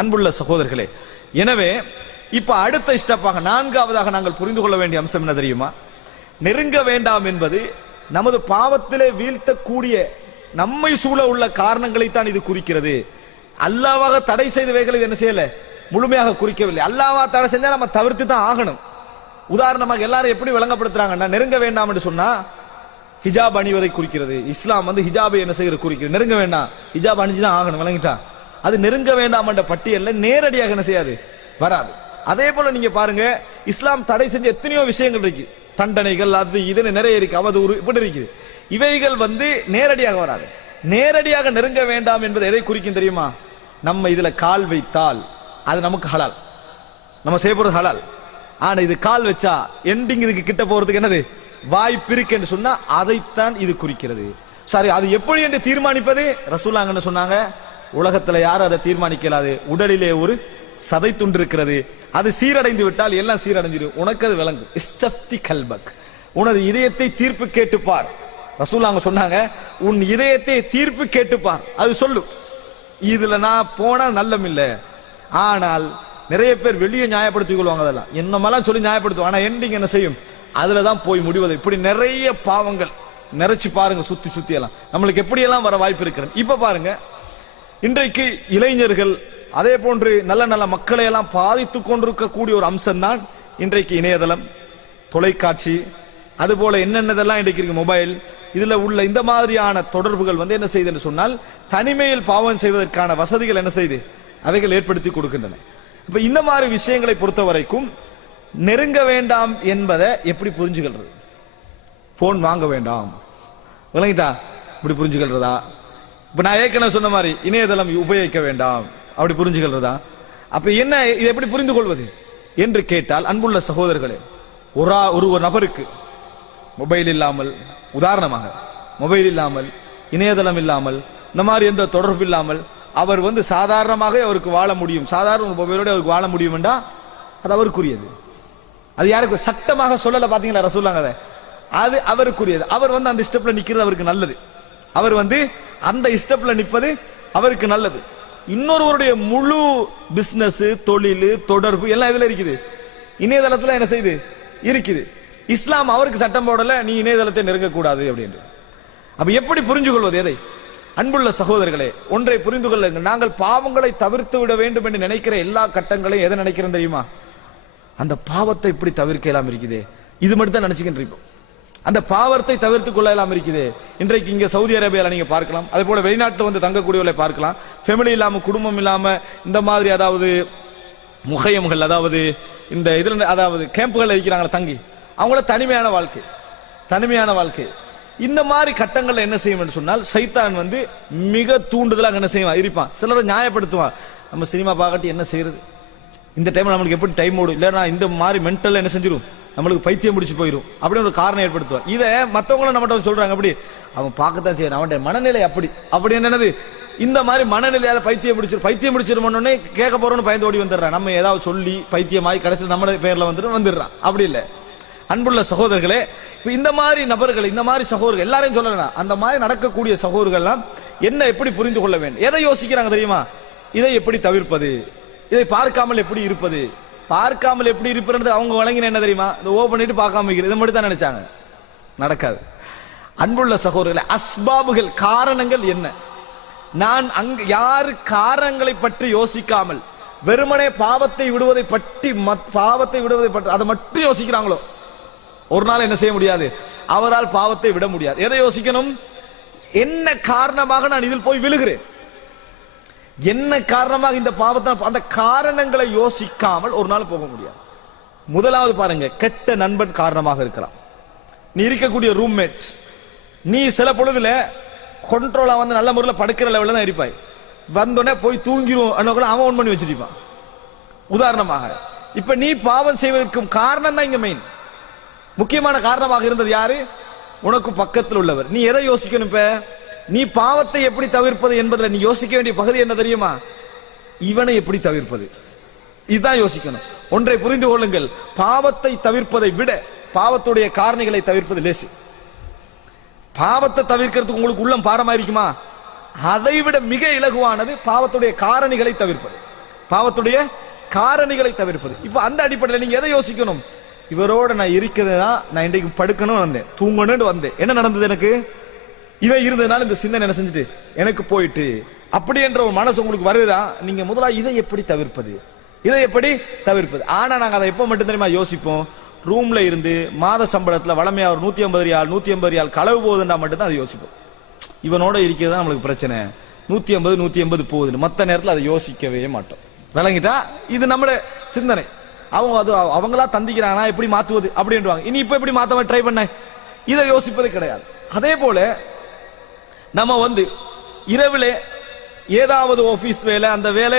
அன்புள்ள சகோதரர்களே, எனவே இப்ப அடுத்த ஸ்டெப்பாக நான்காவதாக நாங்கள் புரிந்து கொள்ள வேண்டிய அம்சம் என்ன தெரியுமா? நெருங்க வேண்டாம் என்பது நமது பாவத்திலே வீழ்த்தக்கூடிய நம்மை சூழ உள்ள காரணங்களை தான் இது குறிக்கிறது. அல்லாஹ்வாக தடை செய்தவைகளை இது என்ன செய்யல, முழுமையாக குறிக்கவில்லை. அல்லாஹ்வா தடை செஞ்சா நம்ம தவிர்த்து தான் ஆகணும். உதாரணமாக எல்லாரும் எப்படி விளங்கப்படுத்துறாங்கன்னா, நெருங்க வேண்டாம் என்று சொன்னா ஹிஜாப் அணிவதை குறிக்கிறது. இஸ்லாம் வந்து ஹிஜாபை என்ன செய்யறது குறிக்கிறது. நெருங்க வேண்டாம், ஹிஜாப் அணிஞ்சுதான் ஆகணும், விளங்கிட்டா? அது நெருங்க வேண்டாம் என்ற பட்டியல்ல நேரடியாக என்ன செய்யாது, வராது. அதே போல நீங்க பாருங்க, இஸ்லாம் தடை செஞ்ச எத்தனையோ விஷயங்கள் இருக்கு, தண்டனைகள் அது இதுன்னு நிறைய இருக்கு, அவதூறு இப்படி இருக்குது. இவைகள் வந்து நேரடியாக வராது. நேரடியாக நெருங்க வேண்டாம் என்பது எதை குறிக்கும் தெரியுமா? நம்ம இதுல கால் வைத்தால் அது நமக்கு ஹலால், நம்ம செய்ய போறது ஹலால். ஆனா இது கால் வச்சா எண்டிங் இதுக்கு கிட்ட போறதுக்கு என்னது வாய்ப்பு இருக்கு என்று சொன்னா அதைத்தான் இது குறிக்கிறது. சரி, அது எப்படி என்று தீர்மானிப்பது? ரசூலுல்லாஹ் என்ன சொன்னாங்க? உலகத்துல யாரும் அதை தீர்மானிக்கலாது. உடலிலே ஒரு சதை துண்டு இருக்கிறது, அது சீரடைந்து விட்டால் எல்லாம் சீரடைஞ்சிடும். உனக்கு அது விளங்கு. இஸ்தஃப்தி கல்பக், உனது இதயத்தை தீர்ப்பு கேட்டுப்பார். ரசூலுல்லாஹ் சொன்னாங்க, உன் இதயத்தை தீர்ப்பு கேட்டுப்பார், அது சொல்லு. இதுல நான் போனா நல்லம் இல்ல. ஆனால் நிறைய பேர் வெளியே நியாயப்படுத்திக் கொள்வாங்க, அதெல்லாம் என்னமெல்லாம் சொல்லி நியாயப்படுத்துவாங்க. ஆனா எண்டிங் என்ன செய்யும், அதுலதான் போய் முடிவது. இப்படி நிறைய பாவங்கள் நிறைச்சு பாருங்க, சுத்தி சுத்தி எல்லாம் நம்மளுக்கு எப்படி எல்லாம் வர வாய்ப்பு இருக்கிறது. இப்ப பாருங்க, இன்றைக்கு இளைஞர்கள் அதே போன்று நல்ல நல்ல மக்களை எல்லாம் பாதித்துக் கொண்டிருக்கக்கூடிய ஒரு அம்சம் தான் இன்றைக்கு இணையதளம், தொலைக்காட்சி, அது போல என்னென்னதெல்லாம் இன்றைக்கு இருக்கு, மொபைல். இதுல உள்ள இந்த மாதிரியான தொடர்புகள் வந்து என்ன செய்யுது என்று சொன்னால், தனிமையில் பாவம் செய்வதற்கான வசதிகள் என்ன செய்து அவைகள் ஏற்படுத்தி கொடுக்கின்றன. இப்ப இந்த மாதிரி விஷயங்களை பொறுத்த வரைக்கும் நெருங்க வேண்டாம் என்பதை எப்படி புரிஞ்சுக்கிறது? போன் வாங்க வேண்டாம், விளங்கிட்டா? இப்படி புரிஞ்சுக்கிறதா? இப்ப நான் ஏற்கனவே சொன்ன மாதிரி இணையதளம் உபயோகிக்க வேண்டாம், அப்படி புரிஞ்சுக்கிறதா? அப்ப என்ன, இது எப்படி புரிந்து கொள்வது என்று கேட்டால், அன்புள்ள சகோதரர்களே, ஒரு நபருக்கு மொபைல் இல்லாமல், உதாரணமாக மொபைல் இல்லாமல், இணையதளம் இல்லாமல், இந்த மாதிரி எந்த தொடர்பு இல்லாமல் அவர் வந்து சாதாரணமாக அவருக்கு வாழ முடியும், சாதாரண மொபைலோட அவருக்கு வாழ முடியும் என்றா அது அவருக்குரியது. அது யாருக்கு சட்டமாக சொல்லல, பாத்தீங்களா ரசூலுல்லாஹ்? அது அவருக்குரியது. அவர் வந்து அந்த ஸ்டெப்ல நிக்கிறது அவருக்கு நல்லது. அவர் வந்து அந்த ஸ்டெப்ல நிற்பது அவருக்கு நல்லது. இன்னொருவருடைய முழு பிசினஸ், தொழில், தொடர்பு எல்லாம் இதுல இருக்குது, இணையதளத்துல என்ன செய்யுது இருக்குது. இஸ்லாம் அவருக்கு சட்டம் போடல, நீ இணையதளத்தை நெருங்க கூடாது அப்படின்னு. அப்ப எப்படி புரிஞ்சு கொள்வது எதை? அன்புள்ள சகோதரர்களே, ஒன்றை புரிந்து கொள்ளுங்கள். நாங்கள் பாவங்களை தவிர்த்து விட வேண்டும் என்று நினைக்கிற எல்லா கட்டங்களையும் எதை நினைக்கிறோம் தெரியுமா? அந்த பாவத்தை இப்படி தவிர்க்கலாம் இருக்குது, இது மட்டும் தான் நினைச்சுக்கிட்டு இருக்கோம். அந்த பாவத்தை தவிர்த்து கொள்ளலாம் இருக்குது. இன்றைக்கு இங்க சவுதி அரேபியால நீங்க பார்க்கலாம், அதே போல வெளிநாட்டில் வந்து தங்கக்கூடியவர்களை பார்க்கலாம், ஃபேமிலி இல்லாம, குடும்பம் இல்லாம, இந்த மாதிரி அதாவது முகையம்கள், அதாவது இந்த இதுல அதாவது கேம்புகள் இருக்கிறாங்களா தங்கி, அவங்கள தனிமையான வாழ்க்கை, தனிமையான வாழ்க்கை. இந்த மாதிரி கட்டங்கள்ல என்ன செய்யும் சொன்னால், சைத்தான் வந்து மிக தூண்டுதலாக என்ன செய்வான், இருப்பான். சிலரை நியாயப்படுத்துவான், நம்ம சினிமா பார்க்கட்டி என்ன செய்யறது, இந்த டைம்ல நம்மளுக்கு எப்படி டைம் ஓடும், இல்லைன்னா இந்த மாதிரி மென்டல் என்ன செஞ்சிடும், நம்மளுக்கு பைத்தியம் முடிச்சு போயிடும் அப்படின்னு ஒரு காரணம் ஏற்படுத்துவான். இதை மற்றவங்களும் நம்மகிட்ட சொல்றாங்க, அப்படி அவன் பார்க்கத்தான் செய்யணும், அவனுடைய மனநிலை அப்படி அப்படி என்னது, இந்த மாதிரி மனநிலையால பைத்தியம் முடிச்சிருமோன்னே கேட்க போறோம்னு பயந்து ஓடி வந்துடுறான். நம்ம ஏதாவது சொல்லி பைத்தியமாய் கடைசியில் நம்ம பேர்ல வந்துடுறான். அப்படி இல்லை அன்புள்ள சகோதரர்களே. இந்த மாதிரி நபர்கள், இந்த மாதிரி சகோதரர்கள் எல்லாரையும் சொல்லலாம், அந்த மாதிரி நடக்கக்கூடிய சகோதரர்கள்லாம் என்ன எப்படி புரிந்து கொள்ள வேண்டும், எதை யோசிக்கிறாங்க தெரியுமா? இதை எப்படி தவிர்ப்பது, இதை பார்க்காமல் எப்படி இருப்பது. பார்க்காமல் எப்படி இருப்பது அவங்க வழங்கின என்ன தெரியுமா? இதை ஓ பண்ணிட்டு பார்க்காம வைக்கிறது, இதை மட்டும் தான் நினைச்சாங்க. நடக்காது. அன்புள்ள சகோதரர்களே, அஸ்பாபுகள், காரணங்கள் என்ன? நான் அங்கு யாரு காரணங்களை பற்றி யோசிக்காமல் வெறுமனே பாவத்தை விடுவதை பற்றி அதை மட்டும் யோசிக்கிறாங்களோ, ஒரு நாள் என்ன செய்ய முடியாது, அவரால் பாவத்தை விட முடியாது. எதை யோசிக்கணும்? என்ன காரணமாக நான் இதில் போய் விழுகிறேன், என்ன காரணமாக இந்த பாவத்தை, அந்த காரணங்களை யோசிக்காமல் ஒரு நாள் போக முடியாது. முதலாவது பாருங்க, கெட்ட நண்பன் காரணமாக இருக்கலாம். நீ இருக்கக்கூடிய ரூம்மேட், நீ சில பொழுதுல கண்ட்ரோலா வந்து நல்ல முறையில் படுக்கிற லெவலில் தான் இருப்பாய், வந்தோடனே போய் தூங்கிரும் அவன் ஒன் பண்ணி வச்சிருப்பான். உதாரணமாக இப்ப நீ பாவம் செய்வதற்கும் காரணம் தான் இங்க மெயின், முக்கியமான காரணமாக இருந்தது யாரு? உனக்கு பக்கத்தில் உள்ளவர். நீ எதை யோசிக்கணும்? இப்ப நீ பாவத்தை எப்படி தவிர்ப்பது என்பதில் நீ யோசிக்க வேண்டிய பகுதி என்ன தெரியுமா? இவனை எப்படி தவிர்ப்பது, இதுதான் யோசிக்கணும். ஒன்றை புரிந்து கொள்ளுங்கள், பாவத்தை தவிர்ப்பதை விட பாவத்துடைய காரணிகளை தவிர்ப்பது லேசு. பாவத்தை தவிர்க்கிறதுக்கு உங்களுக்கு உள்ளம் பாரமா இருக்குமா? அதை விட மிக இலகுவானது பாவத்துடைய காரணிகளை தவிர்ப்பது. பாவத்துடைய காரணிகளை தவிர்ப்பது. இப்ப அந்த அடிப்படையில் நீங்க எதை யோசிக்கணும்? இவரோட நான் இருக்கிறதா, நான் இன்றைக்கு படுக்கணும் வந்தேன், தூங்கணும்னு வந்தேன், என்ன நடந்தது? எனக்கு இவன் இருந்ததுனால இந்த சிந்தனை என்ன செஞ்சுட்டு எனக்கு போயிட்டு, அப்படி என்ற ஒரு மனசு உங்களுக்கு வருதா? நீங்க முதலா இதை எப்படி தவிர்ப்பது, இதை எப்படி தவிர்ப்பது? ஆனா நாங்க அதை எப்ப மட்டும் தெரியுமா யோசிப்போம்? ரூம்ல இருந்து மாத சம்பளத்துல வளமையா ஒரு 150 ரியால் 180 ரியால் களவு போகுதுன்னா மட்டும் தான் அதை யோசிப்போம். இவனோட இருக்கிறது தான் நம்மளுக்கு பிரச்சனை, 150 போகுதுன்னு மத்த நேரத்தில் அதை யோசிக்கவே மாட்டோம். விளங்கிட்டா? இது நம்மளோட சிந்தனை. அவங்க அது அவங்களா தந்திக்கிறானா எப்படி மாத்துவது அப்படின்றாங்க. இனி இப்ப எப்படி மாத்த ட்ரை பண்ண, இதை யோசிப்பது கிடையாது. அதே போல நம்ம இரவிலே ஏதாவது ஆபீஸ் வேலை, அந்த வேலை